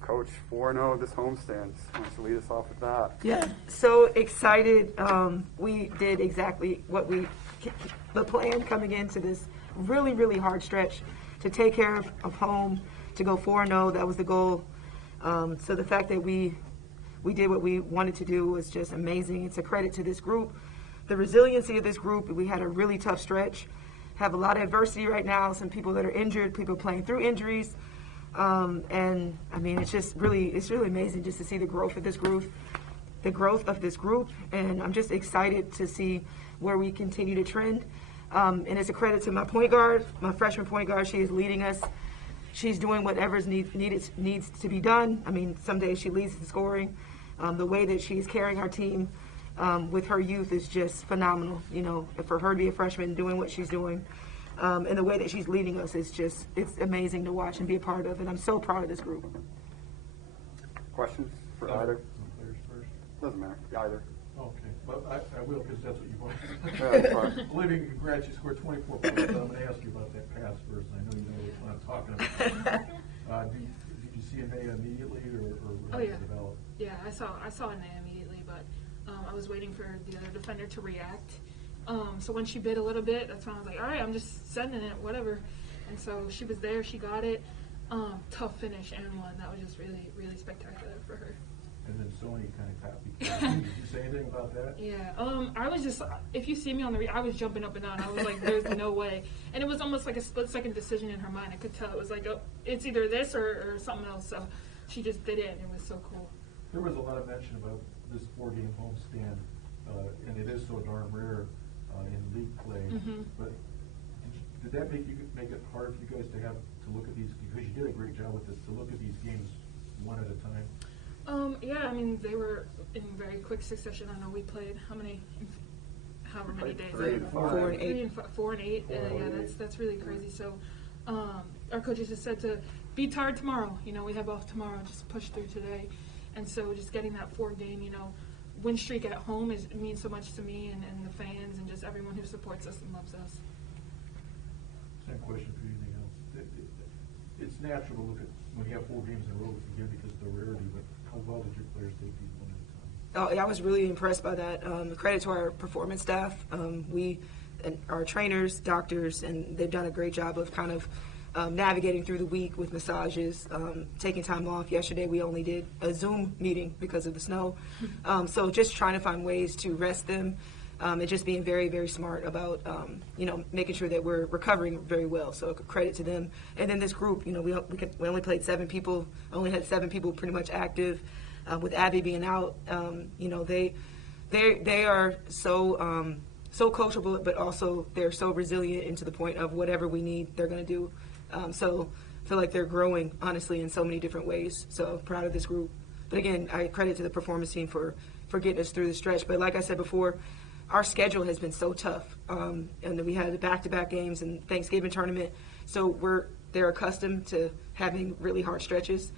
Coach, 4-0 this homestand. Why don't you lead us off with that? Yeah, so excited. We did exactly what the plan coming into this really, really hard stretch to take care of home, to go 4-0. That was the goal. So the fact that we did what we wanted to do was just amazing. It's a credit to this group. The resiliency of this group, we had a really tough stretch. Have a lot of adversity right now, some people that are injured, people playing through injuries. And I mean, it's really amazing just to see the growth of this group, and I'm just excited to see where we continue to trend. And it's a credit to my point guard, my freshman point guard. She is leading us. She's doing whatever's needs to be done. I mean, some days she leads in scoring. The way that she's carrying our team with her youth is just phenomenal. You know, for her to be a freshman doing what she's doing. And the way that she's leading us is it's amazing to watch and be a part of, and I'm so proud of this group. Questions for either? Players first. Doesn't matter, either. Okay, well, I will, because that's what you want. Yeah, that's fine. Olivia, congrats, you scored 24 points. I'm going to ask you about that pass first, and I know you know which one I'm talking about. Did you see Anaya immediately, or how did it develop? Yeah, I saw Anaya immediately, but I was waiting for the other defender to react. So when she bit a little bit, that's when I was like, all right, I'm just sending it, whatever. And so she was there, she got it. Tough finish and one. That was just really, really spectacular for her. And then Sony kind of copied. Did you say anything about that? Yeah. I was just, if you see me on I was jumping up and down. I was like, there's no way. And it was almost like a split-second decision in her mind. I could tell. It was like, oh, it's either this or something else. So she just did it, and it was so cool. There was a lot of mention about this 4-game homestand, and it is so darn rare in league play. Mm-hmm. But did that make it hard for you guys to look at these, because you did a great job with this, to look at these games one at a time? Yeah, I mean, they were in very quick succession. I know we played however many days? 3 and 4. 4 and 8. 4 and 8. Yeah, that's really crazy. So, our coaches just said to be tired tomorrow. You know, we have off tomorrow. Just push through today. And so, just getting that 4-game, win streak at home means so much to me and the fans and just everyone who supports us and loves us. Same question for you. Anything else? It's natural to look at when you have 4 games in a row again because of the rarity. But how well did your players take these one at a time? Oh, yeah, I was really impressed by that. Credit to our performance staff. We and our trainers, doctors, and they've done a great job of kind of navigating through the week with massages, taking time off. Yesterday we only did a Zoom meeting because of the snow. So just trying to find ways to rest them and just being very, very smart about, making sure that we're recovering very well. So credit to them. And then this group, we only played 7 people, only had 7 people pretty much active. With Abby being out, they are so coachable, but also they're so resilient, and to the point of whatever we need, they're going to do. So I feel like they're growing, honestly, in so many different ways. So proud of this group. But again, I credit to the performance team for getting us through the stretch. But like I said before, our schedule has been so tough. And then we had the back-to-back games and Thanksgiving tournament. So they're accustomed to having really hard stretches.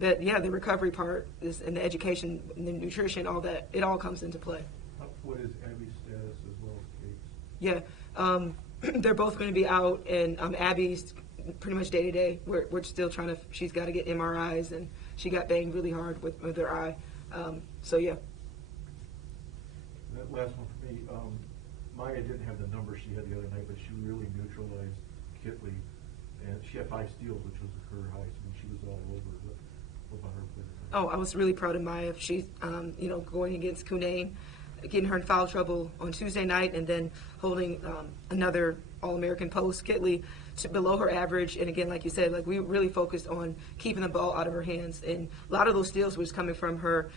But yeah, the recovery part is, and the education, and the nutrition, all that, it all comes into play. What is Abby's status as well as Kate's? Yeah, they're both going to be out, and Abby's pretty much day to day. We're still trying to. She's got to get MRIs, and she got banged really hard with her eye. So yeah. That last one for me. Maya didn't have the number she had the other night, but she really neutralized Kitley, and she had 5 steals, which was her highest. I mean, she was all over. What about her play? Oh, I was really proud of Maya. She's, going against Kunane, getting her in foul trouble on Tuesday night, and then holding another All-American post, Kitley, below her average. And again, like you said, we really focused on keeping the ball out of her hands. And a lot of those steals was coming from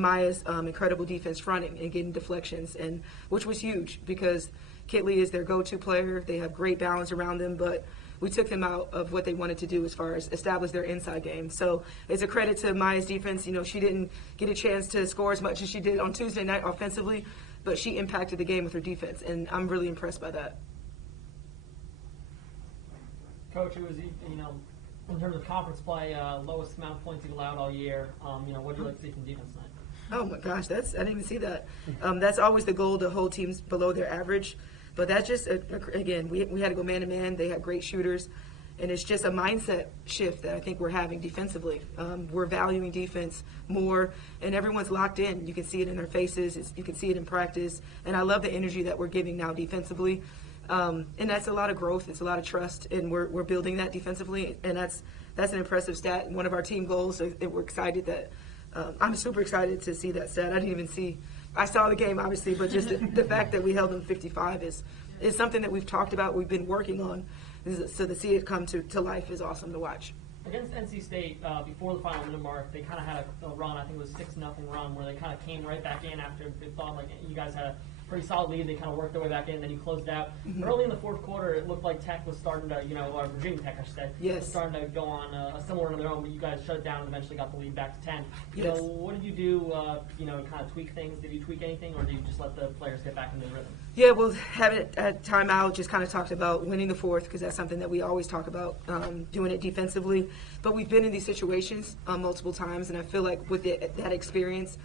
Maya's incredible defense fronting and getting deflections, and which was huge because Kitley is their go-to player. They have great balance around them, but we took them out of what they wanted to do as far as establish their inside game. So it's a credit to Maya's defense. She didn't get a chance to score as much as she did on Tuesday night offensively, but she impacted the game with her defense, and I'm really impressed by that. Coach, it was, in terms of conference play, lowest amount of points you've allowed all year. What would you like to see from defense tonight? Oh my gosh, I didn't even see that. That's always the goal, to hold teams below their average. But that's just, again, we had to go man-to-man. They have great shooters. And it's just a mindset shift that I think we're having defensively. We're valuing defense more, and everyone's locked in. You can see it in their faces. You can see it in practice. And I love the energy that we're giving now defensively. And that's a lot of growth. It's a lot of trust, and we're building that defensively. And that's an impressive stat. One of our team goals, and we're excited that I'm super excited to see that stat. I saw the game, obviously, but just the fact that we held them 55 is something that we've talked about, we've been working on. So to see it come to life is awesome to watch. Against NC State, before the final minute mark, they kind of had a run, I think it was 6-0 run, where they kind of came right back in after they thought like you guys had a pretty solid lead. They kind of worked their way back in, then you closed out. Early in the fourth quarter, it looked like Tech was starting to, or Virginia Tech, I should say, was starting to go on a similar run of their own, but you guys shut it down and eventually got the lead back to 10. Yes. So what did you do, to kind of tweak things? Did you tweak anything, or did you just let the players get back into the rhythm? Yeah, well, having it at timeout, just kind of talked about winning the fourth, because that's something that we always talk about, doing it defensively. But we've been in these situations multiple times, and I feel like with that experience,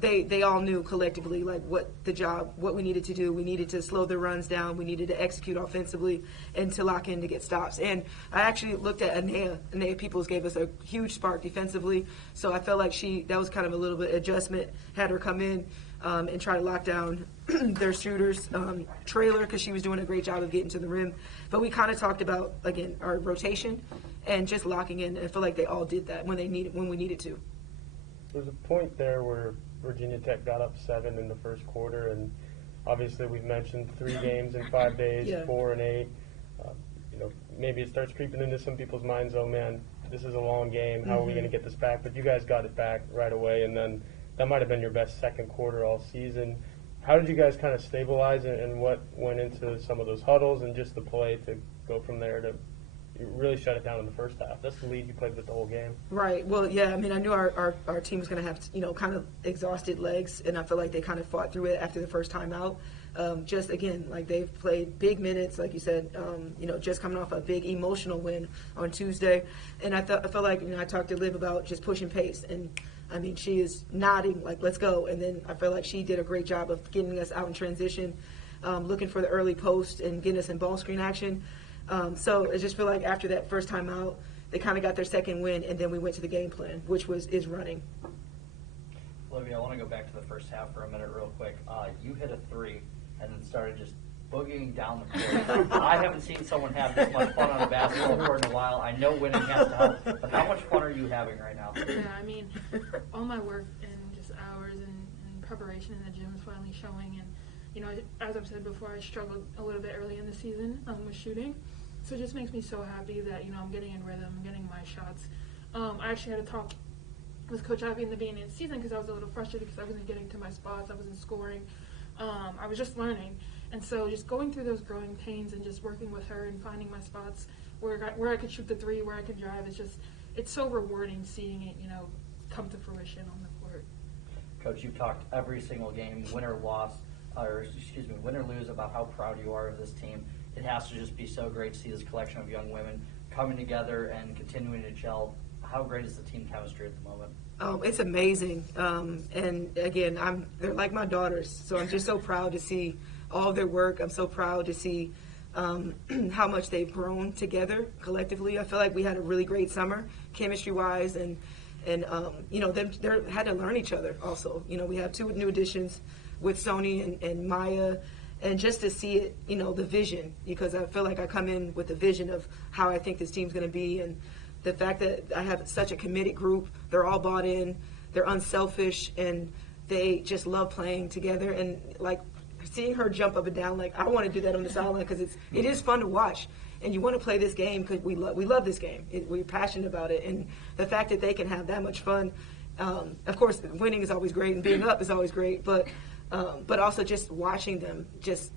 they all knew collectively like what we needed to do. We needed to slow the runs down. We needed to execute offensively and to lock in to get stops. And I actually looked at Anea Peoples gave us a huge spark defensively. So I felt like that was kind of a little bit adjustment, had her come in and try to lock down their shooters, Trailer, because she was doing a great job of getting to the rim. But we kind of talked about, again, our rotation and just locking in. And I feel like they all did that when we needed to. There's a point there where Virginia Tech got up 7 in the first quarter, and obviously we've mentioned 3 games in 5 days, 4 and 8. Maybe it starts creeping into some people's minds, oh man, this is a long game, how are we going to get this back? But you guys got it back right away, and then that might have been your best second quarter all season. How did you guys kind of stabilize, and what went into some of those huddles and just the play to go from there to really shut it down in the first half? That's the lead you played with the whole game. Right. Well, yeah, I mean, I knew our team was going to have, kind of exhausted legs, and I feel like they kind of fought through it after the first time out. Just, again, like they've played big minutes, like you said, just coming off a big emotional win on Tuesday. And I felt like, I talked to Liv about just pushing pace. And, I mean, she is nodding, like, let's go. And then I feel like she did a great job of getting us out in transition, looking for the early post and getting us in ball screen action. So I just feel like after that first time out, they kind of got their second win, and then we went to the game plan, which is running. Olivia, I want to go back to the first half for a minute real quick. You hit a 3 and then started just boogieing down the court. I haven't seen someone have this much fun on a basketball court in a while. I know winning has to help, but how much fun are you having right now? Yeah, I mean, all my work and just hours and preparation in the gym is finally showing. And, as I've said before, I struggled a little bit early in the season with shooting. So it just makes me so happy that, I'm getting in rhythm, I'm getting my shots. I actually had a talk with Coach Ivy in the beginning of the season because I was a little frustrated because I wasn't getting to my spots, I wasn't scoring. I was just learning. And so just going through those growing pains and just working with her and finding my spots where I could shoot the 3, where I could drive, it's so rewarding seeing it, come to fruition on the court. Coach, you've talked every single game, win or lose, about how proud you are of this team. It has to just be so great to see this collection of young women coming together and continuing to gel. How great is the team chemistry at the moment? Oh, it's amazing. And again, they're like my daughters, so I'm just so proud to see all their work. I'm so proud to see how much they've grown together collectively. I feel like we had a really great summer, chemistry-wise, and they had to learn each other also. We have 2 new additions with Sony and Maya, and just to see it, the vision, because I feel like I come in with a vision of how I think this team's going to be, and the fact that I have such a committed group. They're all bought in, they're unselfish, and they just love playing together. And like seeing her jump up and down, like I want to do that on the sideline because it is fun to watch, and you want to play this game because we love this game. We're passionate about it, and the fact that they can have that much fun. Of course, winning is always great, and being up is always great, but also just watching them just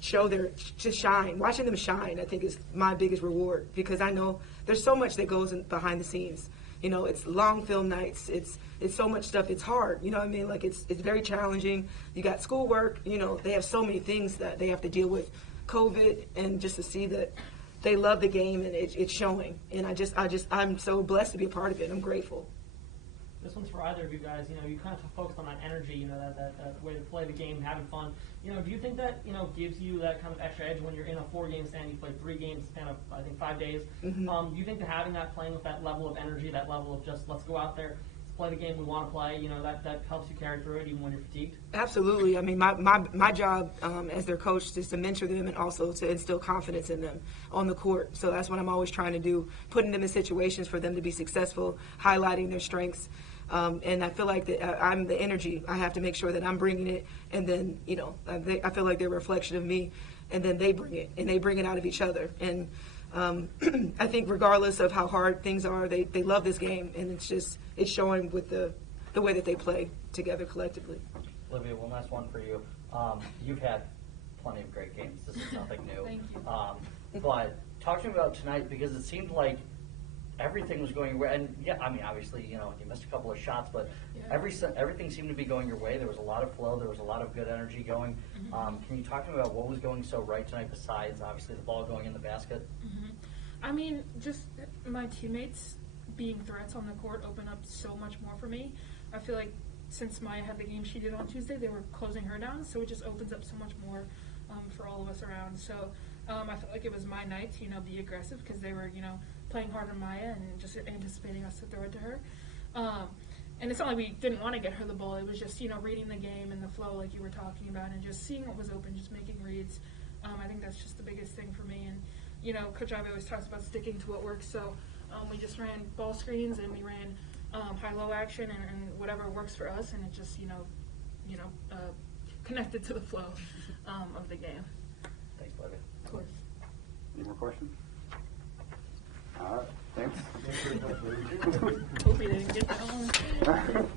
shine. Watching them shine, I think, is my biggest reward, because I know there's so much that goes behind the scenes. It's long film nights. It's so much stuff. It's hard. You know what I mean? Like it's very challenging. You got schoolwork. They have so many things that they have to deal with. COVID, and just to see that they love the game and it's showing. And I'm so blessed to be a part of it. I'm grateful. This one's for either of you guys. You know, you kind of focused on that energy, you know, that way to play the game, having fun. You know, do you think that, you know, gives you that kind of extra edge when you're in a 4-game stand? You played 3 games span of, I think, 5 days. Do you think that having that, playing with that level of energy, that level of just let's go out there, let's play the game we want to play, you know, that helps you carry through it even when you're fatigued? Absolutely. I mean, my job as their coach is to mentor them and also to instill confidence in them on the court. So that's what I'm always trying to do, putting them in situations for them to be successful, highlighting their strengths. And I feel like that I'm the energy. I have to make sure that I'm bringing it, and then, you know, I feel like they're a reflection of me, and then they bring it, and they bring it out of each other. And I think regardless of how hard things are, they love this game, and it's showing with the way that they play together collectively. Olivia, one last one for you. You've had plenty of great games. This is nothing new. Thank you. But talk to me about tonight, because it seemed like everything was going your way. And yeah, I mean, obviously, you know, you missed a couple of shots, but everything seemed to be going your way. There was a lot of flow. There was a lot of good energy going. Can you talk to me about what was going so right tonight, besides obviously the ball going in the basket? I mean, just my teammates being threats on the court opened up so much more for me. I feel like since Maya had the game she did on Tuesday, they were closing her down, so it just opens up so much more for all of us around. So I felt like it was my night to, you know, be aggressive, because they were, you know, playing hard on Maya and just anticipating us to throw it to her. And it's not like we didn't want to get her the ball. It was just, you know, reading the game and the flow like you were talking about, and just seeing what was open, just making reads. I think that's just the biggest thing for me. And, you know, Coach Ivey always talks about sticking to what works. So we just ran ball screens, and we ran high-low action, and whatever works for us. And it just, you know, connected to the flow of the game. Thanks, Olivia. Of course. Any more questions? All right, thanks. Hope you didn't get that one.